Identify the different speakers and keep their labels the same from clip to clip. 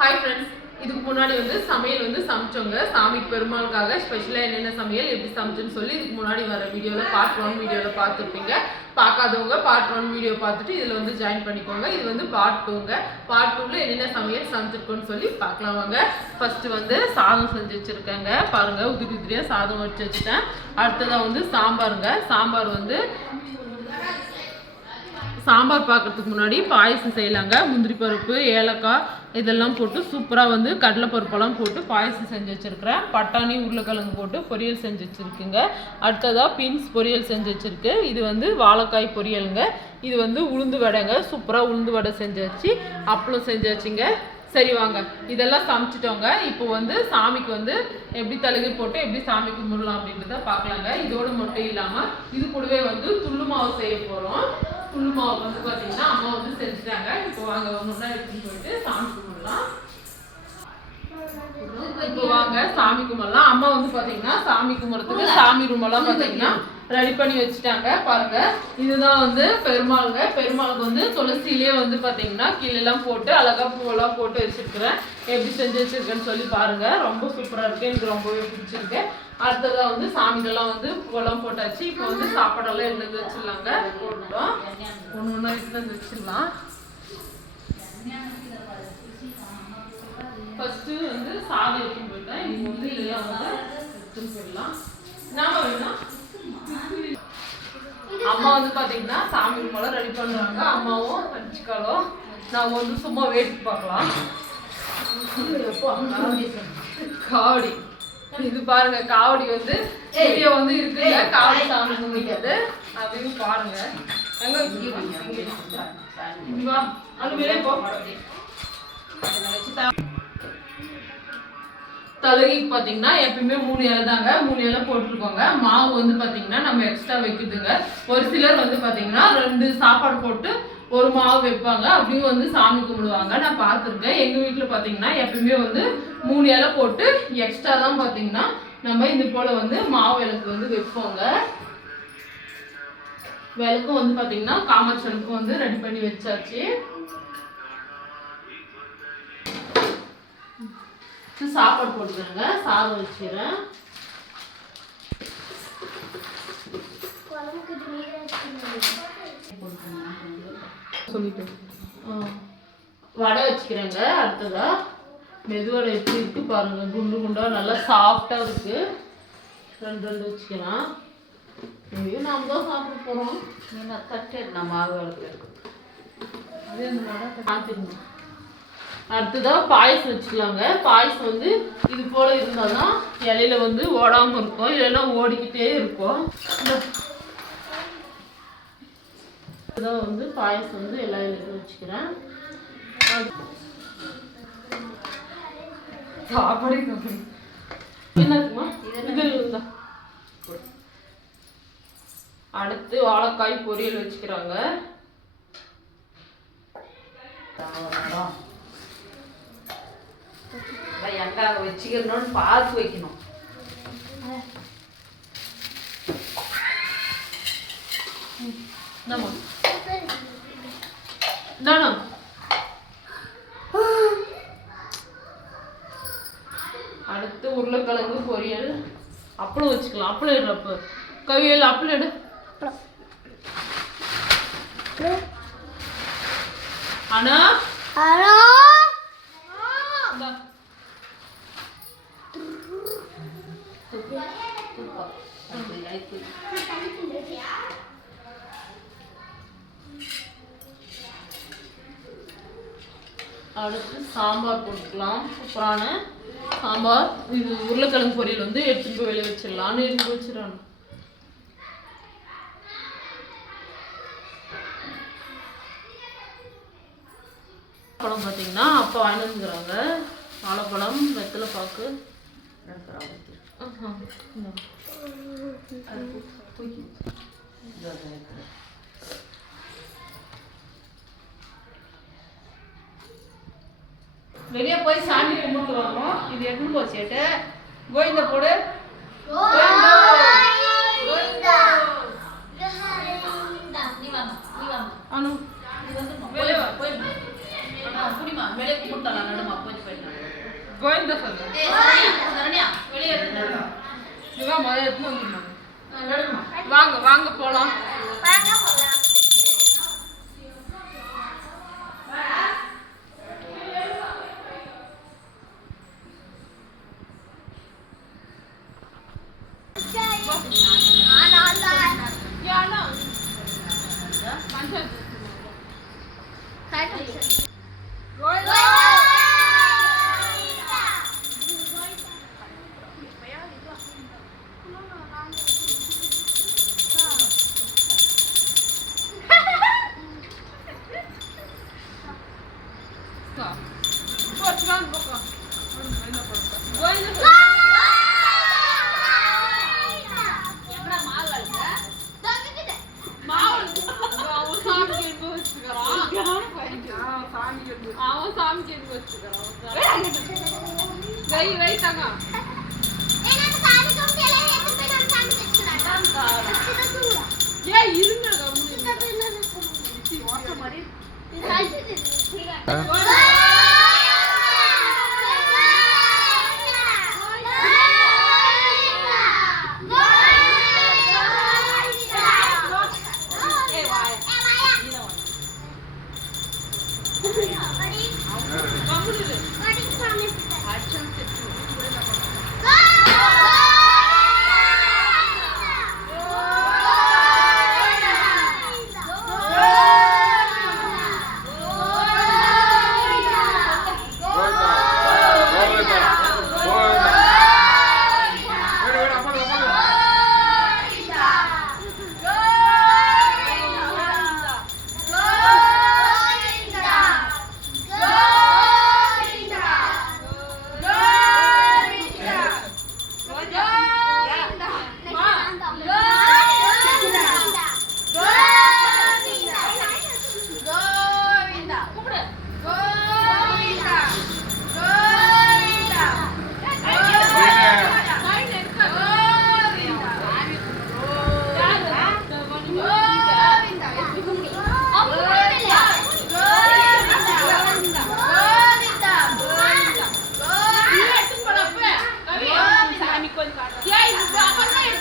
Speaker 1: Hi friends இதுக்கு முன்னாடி வந்து சமையல் வந்து சமைச்சோங்க சாமிக்கு பெருமாளுக்காக ஸ்பெஷலாக என்னென்ன சமையல் எப்படி சமைச்சோன்னு சொல்லி இதுக்கு முன்னாடி வர வீடியோவில் பார்ட் ஒன் வீடியோவில் பார்த்துருப்பீங்க. பார்க்காதவங்க பார்ட் ஒன் வீடியோ பார்த்துட்டு இதில் வந்து ஜாயின் பண்ணிக்கோங்க. இது வந்து பார்ட் டூங்க பார்ட் டூவில் என்னென்ன சமையல் சமைச்சிருக்கோன்னு சொல்லி பார்க்கலாம் வாங்க. ஃபஸ்ட்டு வந்து சாதம் செஞ்சு வச்சுருக்கேங்க. பாருங்கள் உதிரி உதிரியாக சாதம் வச்சு வச்சுட்டேன். அடுத்ததாக வந்து சாம்பாருங்க. சாம்பார் வந்து சாம்பார் பார்க்குறதுக்கு முன்னாடி பாயசம் செய்யலாங்க. முந்திரி பருப்பு ஏலக்காய் இதெல்லாம் போட்டு சூப்பராக வந்து கடலைப்பருப்பெல்லாம் போட்டு பாயசம் செஞ்சு வச்சுருக்கிறேன். பட்டாணி உருளைக்கிழங்கு போட்டு பொரியல் செஞ்சு வச்சுருக்குங்க. அடுத்ததாக பீன்ஸ் பொரியல் செஞ்சு வச்சுருக்கு. இது வந்து வாழைக்காய் பொரியலுங்க. இது வந்து உளுந்து வடைங்க. சூப்பராக உளுந்து வடை செஞ்சு வச்சு அப்பளம் செஞ்சு வச்சுங்க. சரி வாங்க. இதெல்லாம் சமைச்சிட்டோங்க. இப்போ வந்து சாமிக்கு வந்து எப்படி தழுகு போட்டு எப்படி சாமி கும்பிடலாம் அப்படின்றத பார்க்கலாங்க. இதோடு மட்டும் இல்லாமல் இது கூடவே வந்து துள்ளு மாவு செய்ய போகிறோம் மாவு வந்து பார்த்தீங்கன்னா அம்மா வந்து செஞ்சுட்டாங்க. இப்போ வாங்க எடுத்துன்னு போயிட்டு சாமி கும்பிடலாம். இப்போ வாங்க சாமி கும்பிடலாம். அம்மா வந்து பாத்தீங்கன்னா சாமி கும்பிட்றதுக்கு சாமி ரூம் எல்லாம் பாத்தீங்கன்னா ரெடி பண்ணி வச்சுட்டாங்க. பாருங்க. இதுதான் வந்து பெருமாளுங்க. பெருமாளுக்கு வந்து துளசியிலேயே வந்து பாத்தீங்கன்னா கீழெல்லாம் போட்டு அழகா பூவெல்லாம் போட்டு வச்சிருக்கிறேன். எப்படி செஞ்சு வச்சிருக்கேன்னு சொல்லி பாருங்க. ரொம்ப சூப்பரா இருக்கு. எனக்கு ரொம்பவே பிடிச்சிருக்கு. அடுத்ததா வந்து சாமிக்கெல்லாம் வந்து குளம் போட்டாச்சு. இப்போ வந்து சாப்பாடெல்லாம் எடுத்து வச்சிடலாங்க. போட்டோம் ஒன்று ஒன்றா எடுத்து வச்சிடலாம். ஃபஸ்ட்டு வந்து சாதம் எடுத்து போயிட்டேன். இப்போ வந்து இதெல்லாம் வந்து எடுத்துன்னு போயிடலாம். நாம வேணும் அம்மா வந்து பார்த்தீங்கன்னா சாமி ரூமெல்லாம் ரெடி பண்ணுறாங்க அம்மாவும் அடிச்சுக்காலும் நாங்கள் வந்து சும்மா வேடிக்கை பார்க்கலாம். காவடி. இது பாருங்க காவடி வந்து இங்க வந்து இருக்குங்க காவடி சாமி கும்பிடுறது அதையும் பாருங்க. எங்க வா வெளியே போ. தலகைக்கு பார்த்தீங்கன்னா எப்பயுமே மூணு இலை தாங்க. மூணு இலை போட்டிருக்கோங்க. மாவு வந்து பார்த்தீங்கன்னா நம்ம எக்ஸ்ட்ரா வைக்குதுங்க. ஒரு சிலர் வந்து பார்த்தீங்கன்னா ரெண்டு சாப்பாடு போட்டு ஒரு மாவு வைப்பாங்க. அப்படியும் வந்து சாமி கும்பிடுவாங்க. நான் பார்த்துருக்கேன். எங்கள் வீட்டில் பார்த்தீங்கன்னா எப்பயுமே வந்து மூணு இலை போட்டு எக்ஸ்ட்ரா தான் பார்த்தீங்கன்னா நம்ம இது போல் வந்து மாவு விளக்கு வந்து வைப்போங்க. விளக்கும் வந்து பார்த்தீங்கன்னா காமாட்சனுக்கும் வந்து ரெடி பண்ணி வச்சாச்சு. சாப்பாடு போட்டுக்கிறேங்க. சாதம் வச்சுக்கிறேன் சொல்லிட்டு வடை வச்சுக்கிறேங்க அடுத்ததா மெதுவடை எப்படி இருக்கு பாருங்க. குண்டு குண்டா நல்லா சாஃப்டா இருக்கு. ரெண்டு ரெண்டு வச்சுக்கலாம். இதையும் நாம தான் சாப்பிட போறோம்.
Speaker 2: தட்டு நம்ம மாவு வளர்க்குறது
Speaker 1: அதே அந்த வடை மாத்திருங்க அடுத்ததா பாயசம் வச்சுக்கலாங்க. பாயசம் வந்து இது போல இருந்தாதான் இலையில வந்து ஓடாம இருக்கும். இல்லைன்னா ஓடிக்கிட்டே இருக்கும். இதான் வந்து பாயசம் வந்து எல்லா இலையிலும் வச்சுக்கிறேன். சாப்பாடு இருந்தா. அடுத்து வாழைக்காய் பொரியல் வச்சுக்கிறாங்க.
Speaker 2: எங்க வச்சுக்கிறணும்னு பார்த்து வைக்கணும்.
Speaker 1: இந்தாம்மா. இந்தாண்ணா. அடுத்து உருளைக்கிழங்கு பொரியல் அப்பளம் அப்பளம் இடுறப்ப கையில் அப்பளம் எடு. அண்ணா இந்தா. அடுத்து சாம்பார் போட்டுக்கலாம். சூப்பரான சாம்பார் இது உருளைக்கிழங்கு பொரியல் வந்து எடுத்துட்டு போய் வெளியே வச்சிடலான்னு எடுத்து வச்சிடறாங்க. பழம் பார்த்தீங்கன்னா அப்பா வாங்கிட்டு வாழைப்பழம் வெத்தலை பாக்கு.
Speaker 2: வெளியே போய் சாமி கும்பிட்டு வரணும். இது எடுத்து போச்சுட்டு கோவிந்த போடு. வாங்க வாங்க
Speaker 1: அனு
Speaker 3: கோவிந்த சொல்லு. இவா முதல்ல எடுத்துன்னு வந்துருந்தாங்க வாங்க வாங்க போலாம். அவன் சாமிக்கு எடுத்து வச்சுக்கிறான் வை வை தங்க ஏன் இருங்க கம்முனு. கம்முனு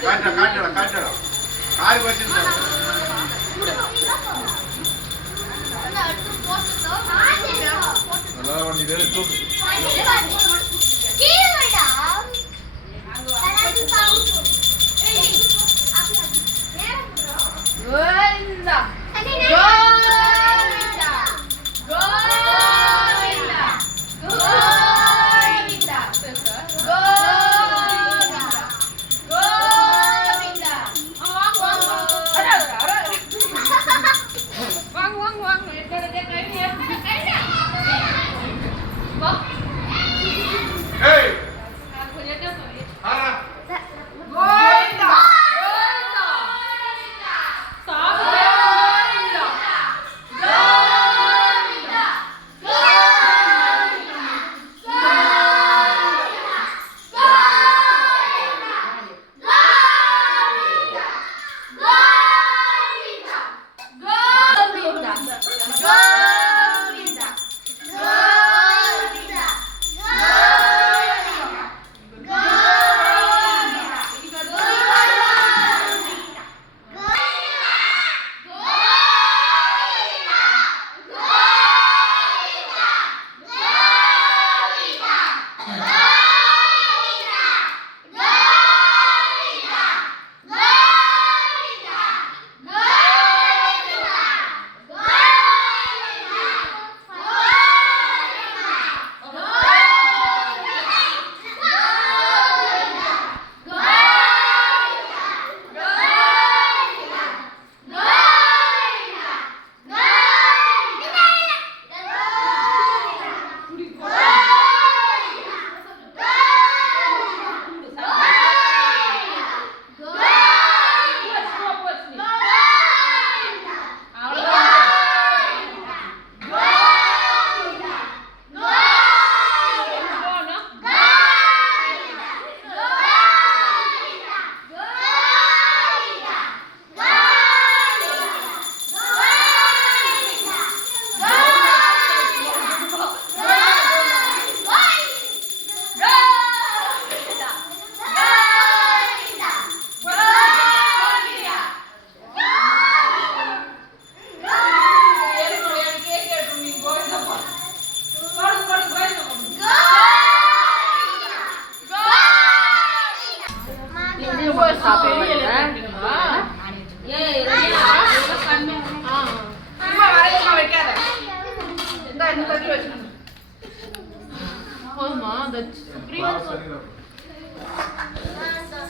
Speaker 2: காட்டுறா காட்டுறா காட்டுறா. கார் வச்சிருக்கா அதான் நீ வேற தூக்கு.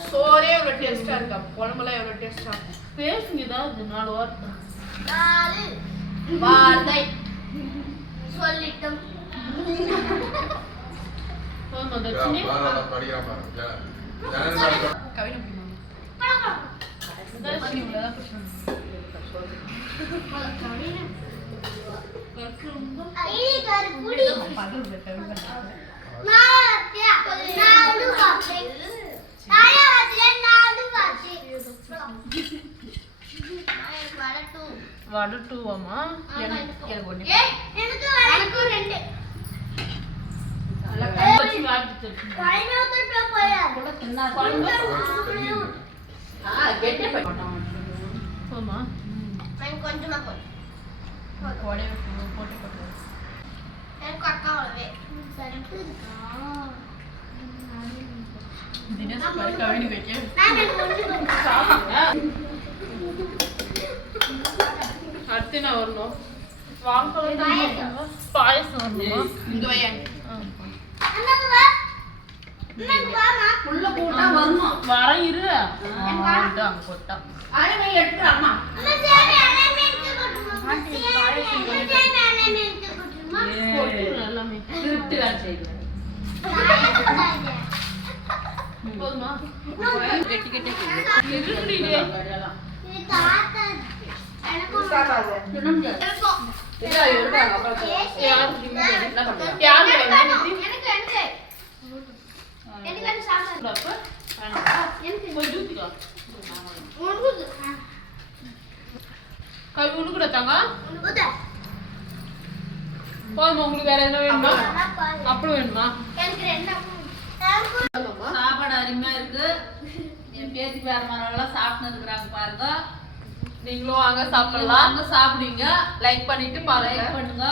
Speaker 2: சோறே எவ்வளோ டேஸ்டா இருக்கா? குழம்புலாம் எவ்வளோ டேஸ்டா
Speaker 1: பேசுங்க ஏதாவது நாலு வார்த்தை.
Speaker 2: வார்த்தை.
Speaker 3: சொல்லிட்டோம்.
Speaker 2: கவிதை எனக்கு
Speaker 1: தட்சினி ஆட்டி தட்சினி
Speaker 3: எனக்கு அக்கா அவ்வளவே
Speaker 1: அடுத்து என்ன வரணும் பாயசம் வரணுமா
Speaker 2: இங்க வையா
Speaker 3: அண்ணாங்க வா அண்ணாங்க வாமா
Speaker 2: உள்ள போட்டா வருமா
Speaker 1: வர இரு
Speaker 2: போட்டா அங்க போட்டா அழகை எடுத்து அம்மா
Speaker 3: அம்மா சேமி அண்ணன் எடுத்து கொடுமா சேமி சேமி அண்ணன் எடுத்து கொடுமா
Speaker 1: போட்டு எல்லாமே
Speaker 2: திருப்தி
Speaker 1: போதுமா
Speaker 2: கெட்டி கெட்டி
Speaker 1: இருடி
Speaker 3: இது உனக்கு
Speaker 1: தாங்க. போதுமா உங்களுக்கு வேற என்ன வேணுமா?
Speaker 3: பாரு
Speaker 1: அப்புறம் வேணுமா?
Speaker 2: சாப்பாடு அருமையா இருக்கு. என் பேத்தி பேர எல்லாம் சாப்பிட்டு இருக்கிறாங்க பாருங்க.
Speaker 1: நீங்களும் வாங்க சாப்பிடலாம்.
Speaker 2: வாங்க சாப்பிடுங்க.
Speaker 1: லைக் பண்ணிட்டு பாருங்க.
Speaker 2: லைக் பண்ணுங்க.